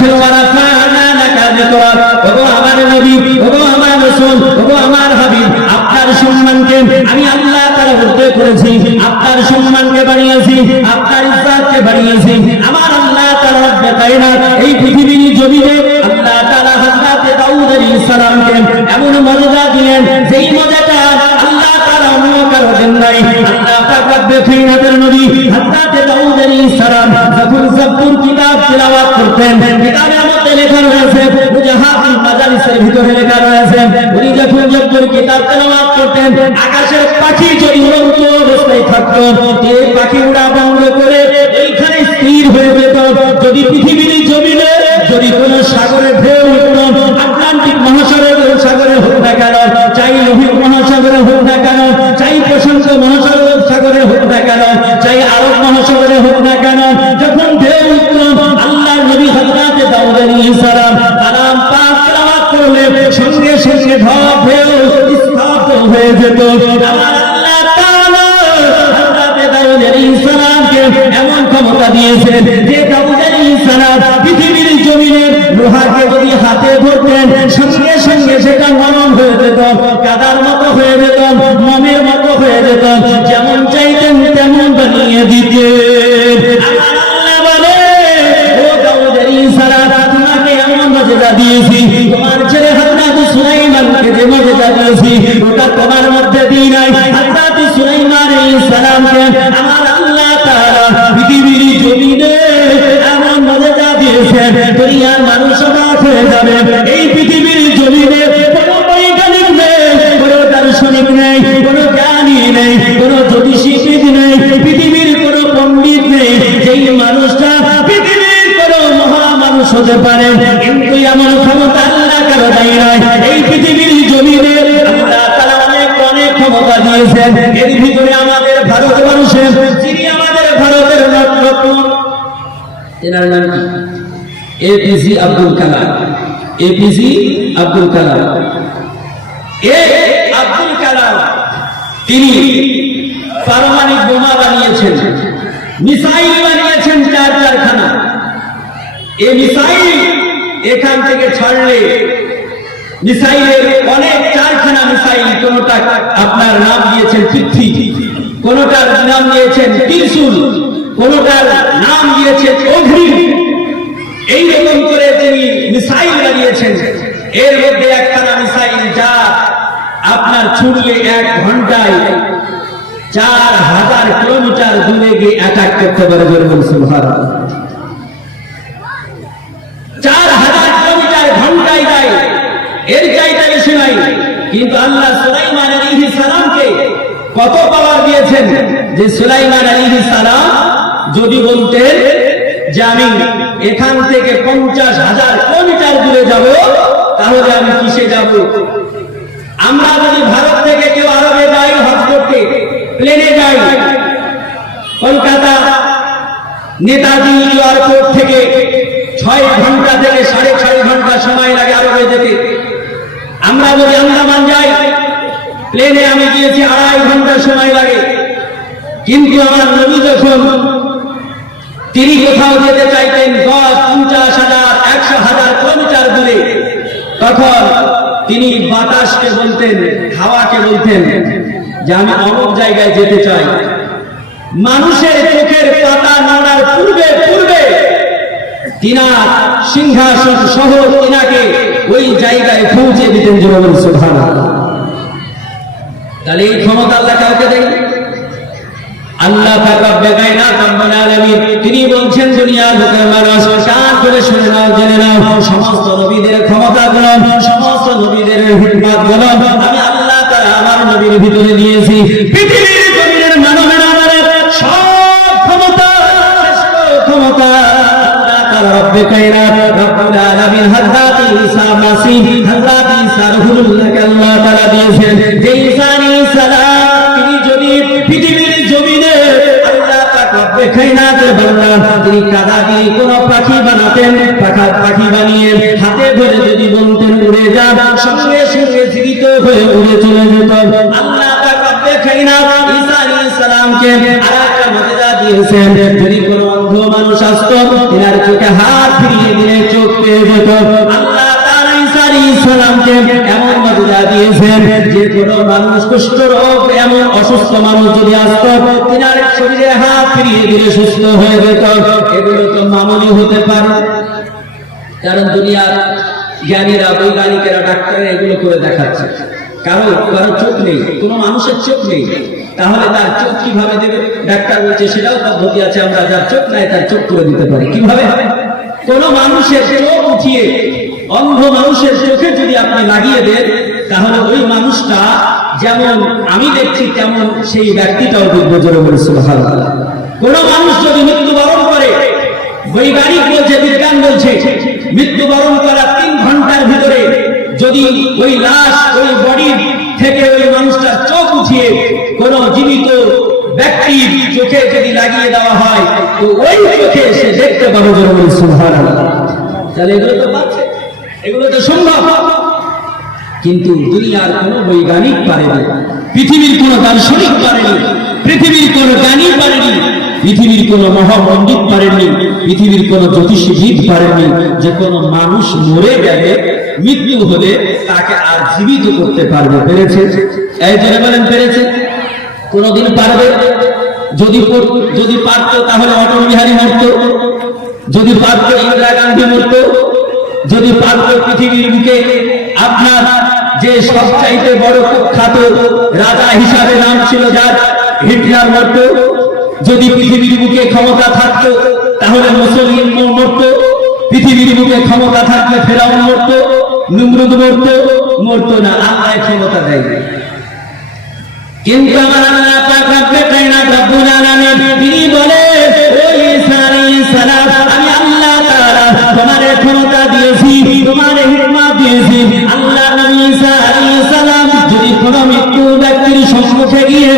বলেছেন ওয়ারাফানা লাকা যিকরা, ওগো আমার নবী, ওগো আমার রাসূল, ওগো আমার হাবিব, আপনার সম্মানকে আমি আল্লাহ তাআলা উর্ধে করেছি, আপনার সম্মানকে বাড়িয়েছি, আপনার ইজ্জতকে বাড়িয়েছি। আমার আল্লাহ তাআলা রব্বে কায়নাত এই পৃথিবীর জমিনে আল্লাহ তাআলা হযরত দাউদ আলাইহিস সালামকে এমন মর্যাদা দিলেন, যেই মর্যাদা আল্লাহ তাআলা অন্য কারো দেন নাই। আল্লাহ পাক রব্বে কায়নাতের নবী হযরত দাউদ আলাইহিস সালাম যখন যাবুর কিতাব তিলাওয়াত করতেন, কিতাবের মধ্যে লেখা রয়েছে, মুজাহাদুল মাজালিসের ভিতরে লেখা রয়েছে, উনি যখন যাবুর কিতাব তিলাওয়াত করতেন, আকাশের পাখি যদি উড়ন্ত অবস্থায় থাকতো, এই পাখি উড়া বন্ধ করে এইখানে স্থির হয়ে যেত। যদি পৃথিবীর জমিনে যদি কোন সাগরে ঢেউ উঠতো, আটলান্টিক মহাসাগরের সাগরে হোক না কেন, চাই লোহিত মহাসাগরে হোক না কেন, চাই প্রশান্ত মহাসাগরে হোক না কেন, চাই আরব মহাসাগরে হোক না কেন, যখন ঢেউ উঠতো আল্লাহর নবী হযরত দাউদ আলাইহিস সালাম কালাম পাক তেলাওয়াত করলে সঙ্গে সঙ্গে ঢেউ স্তব্ধ হয়ে যেত। আমার আল্লাহ তাআলা হযরত দাউদ আলাইহিস সালামকে এমন ক্ষমতা দিয়েছেন যে দাউদ আলাইহিস সালাম পৃথিবীর জমিনে লোহাকে যদি হাতে ধরতেন, সঙ্গে সঙ্গে সেটা নরম হয়ে যেত, কাদার মতো হয়ে যেত, মোমের মতো হয়ে যেত, যেমন চাইতেন তেমন বানিয়ে দিতেন। আমার আল্লাহ বলে, ও দাউদ আলাইহিস সালাম, তোমাকে এমন মর্যাদা দিয়েছি, তোমার ছেলে হযরত সুলাইমানকে যে মর্যাদা দিয়েছি ওটা তোমার মধ্যে দিই নাই। হযরত সুলাইমান আলাইহিস সালামকে আমার আল্লাহ তাআলা পৃথিবীর জমিনে এমন মর্যাদা দিয়েছেন, দুনিয়ার মানুষ অবাক হয়ে যাবে। এই পৃথিবীর জমিনে কোনো বৈজ্ঞানিক নেই, কোনো দার্শনিক নেই, কোনো জ্ঞানী নেই, কোনো জ্যোতিষীবিদ নেই, পৃথিবীর কোনো পণ্ডিত নেই যেই মানুষটা পৃথিবীর কোনো মহামানুষ হতে পারে, কিন্তু এমন ক্ষমতা আল্লাহ কারো দেয় নাই। এই পৃথিবীর জমিনে আল্লাহ তাআলা অনেক অনেক ক্ষমতা দিয়েছেন। এর ভিতরে আমাদের ভারত মানুষের, যিনি আমাদের ভারতের রত্ন, এনার নাম কি? এপিজে আব্দুল কালাম। এপিজে আব্দুল কালাম, আব্দুল কালাম, তিনি পারমাণবিক বোমা বানিয়েছেন, মিসাইল বানিয়েছেন 4 এই মিসাইল এখান থেকে ছাড়লে মিসাইলের অনেক 4খানা মিসাইল, কোনটা আপনার নাম দিয়েছেন পৃথ্বী, কোনটার নাম দিয়েছেন ত্রিশূল, কোনটার নাম দিয়েছেন অগ্নি। এইরকম করে তিনি মিসাইল বানিয়েছেন। এর মধ্যে একখানা মিসাইল যা আপনার ছুড়লে 1 ঘন্টায় 4000 কিলোমিটার দূরে গিয়ে অ্যাটাক করতে পারে। বলুন সুবহানাল্লাহ। 4000 কিলোমিটার ঘন্টায় যায়, এর চাইতে বেশি নাই। কিন্তু আল্লাহ সুলাইমান আলাইহিস সালামকে কত পাওয়ার দিয়েছেন যে সুলাইমান আলাইহিস সালাম যদি বলতেন যে আমি এখান থেকে 50,000 কিলোমিটার দূরে যাব, তাহলে আমি কিসে যাব? আমরা যদি ভারত থেকে কেউ আরবে যাই হজ করতে, প্লেনে যাই, কলকাতা নেতাজি এয়ারপোর্ট থেকে 6 ঘন্টা থেকে 6.5 ঘন্টা সময় লাগে আরবে যেতে। আমরা যদি আন্দামান যাই, প্লেনে আমি গিয়েছি 2.5 ঘন্টা সময় লাগে। কিন্তু আমার নবী যখন তিনি কোথাও যেতে চাইতেন 10, 50,000, 100,000 কিলোমিটার দূরে, তখন তিনি বাতাসকে বলতেন, হাওয়াকে বলতেন যে আমি অমুক জায়গায় যেতে চাই। মানুষের চোখের পাতা নড়ার পূর্বে পূর্বে তিনার সিংহাসন সহ তিনাকে ওই জায়গায় পৌঁছে দিতেন। বলুন সুবহানাল্লাহ। তাহলে এই ক্ষমতা আল্লাহ কাউকে দেন? আল্লাহ পাক রব্বে কায়নাত রব্বুল আলামিন তিনি বলছেন, দুনিয়ার লোকের মানুষ শান করে শুনে নাও, জেনে নাও, সমস্ত নবীদের ক্ষমতা গুলো, সমস্ত নবীদের হিকমত গুলো আমি আল্লাহ তাআলা আমার নবীর ভিতরে দিয়েছি। পৃথিবীর জমিনের মানবের আমাদের সব ক্ষমতা, শ্রেষ্ঠ ক্ষমতা আল্লাহ তাআলা রব্বে কায়নাত রব্বুল আলামিন হযরত ঈসা মাসীহ, হযরত ঈসা রূহুল্লাহকে আল্লাহ তাআলা দিয়েছেন। যে ঈসা আলাইহিস সালাম তিনি যদি পৃথিবীর জমিনে আল্লাহ পাক রব্বে কায়নাতের বান্দা, তিনি কাদা দিয়ে কোন পাখি বানাতেন, পাখি বানিয়ে হাতে ধরে যদি বলতেন উড়ে যা, সঙ্গে সঙ্গে জীবিত হয়ে উড়ে চলে যেত। আল্লাহ পাক রব্বে কায়নাত ঈসা আলাইহিস সালামকে আরেকটা মর্যাদা দিয়েছেন, যদি কোনো অন্ধ মানুষ আসতো তিনার চোখে হাত ফিরিয়ে দিলে চোখ পেয়ে যেত। আল্লাহ তাআলা ঈসা আলাইহিস সালামকে এমন মুজিজা দিয়েছেন যে কোনো মানুষ কুষ্ঠ রোগ এমন অসুস্থ মানুষ যদি আসতো তিনার শরীরে হাত ফিরিয়ে দিলে সুস্থ হয়ে যেত। এগুলো তো মামুলি হতে পারে, কারণ দুনিয়ার জ্ঞানীরা, বৈজ্ঞানিকেরা, ডাক্তাররা এগুলো করে দেখাচ্ছে। কারো চোখ নেই, কোনো মানুষের চোখ নেই, তাহলে তার চোখ কিভাবে দেবে? ডাক্তার বলছে সেটাও পদ্ধতি আছে, আমরা যার চোখ নাই তার চোখ করে দিতে পারি। কিভাবে? কোন মানুষের চোখ উঠিয়ে অন্ধ মানুষের চোখে যদি আপনি লাগিয়ে দেন, তাহলে ওই মানুষটা যেমন আমি দেখছি তেমন সেই ব্যক্তিটাও দেখবো। জোরে বলে সুবহানাল্লাহ। কোন মানুষ যদি মৃত্যুবরণ করে, বৈজ্ঞানিক বলছে, বিজ্ঞান বলছে, মৃত্যুবরণ করার 3 ঘন্টার ভিতরে যদি ওই লাশ, ওই বডি থেকে ওই মানুষটার চোখ উঠিয়ে কোন জীবিত ব্যক্তির চোখে যদি লাগিয়ে দেওয়া হয়, তো ওই চোখে সে দেখতে পাবে। জোরে বলে সুবহানাল্লাহ। তাহলে এগুলো তো পাচ্ছে, এগুলো তো সম্ভব। কিন্তু দুনিয়ার কোন বৈজ্ঞানিক পারেনি, পৃথিবীর কোন দার্শনিক পারেনি, পৃথিবীর কোন জ্ঞানী পারেনি, পৃথিবীর কোন মহাপণ্ডিত পারেননি, পৃথিবীর কোন জ্যোতিষবিদ পারেননি যে কোন মানুষ মরে গেলে, মৃত্যু হলে তাকে আর জীবিত করতে পারবে। পেরেছে? এই জন্য বলেন পেরেছে? কোনদিন পারবে? যদি পারতো তাহলে অটল বিহারী মরত, যদি পারতো ইন্দিরা গান্ধী মরত, যদি পারতো পৃথিবীর বুকে আপনার যে সবচাইতে বড় কুখ্যাত রাজা হিসাবে নাম ছিল যার, হিটলার মরত, যদি পৃথিবীর বুকে ক্ষমতা থাকতো তাহলে মুসলিম মরত, পৃথিবীর বুকে ক্ষমতা থাকলে ফেরাউন মরত, নমরুদ মরত না। আল্লাহ ক্ষমতা দেয়, কিন্তু আমার আল্লাহ পাক রব্বে কায়নাত রব্বুল আলামিন তিনি বলে, ও ঈসা আলাইহিস সালাম, আমি আল্লাহ তাআলা তোমার ক্ষমতা দিয়েছি, তোমার হিকমত দিয়েছি। আল্লাহ নবী ঈসা আলাইহিস সালাম যদি কোনো মৃত্যু ব্যক্তির সম্মুখে গিয়ে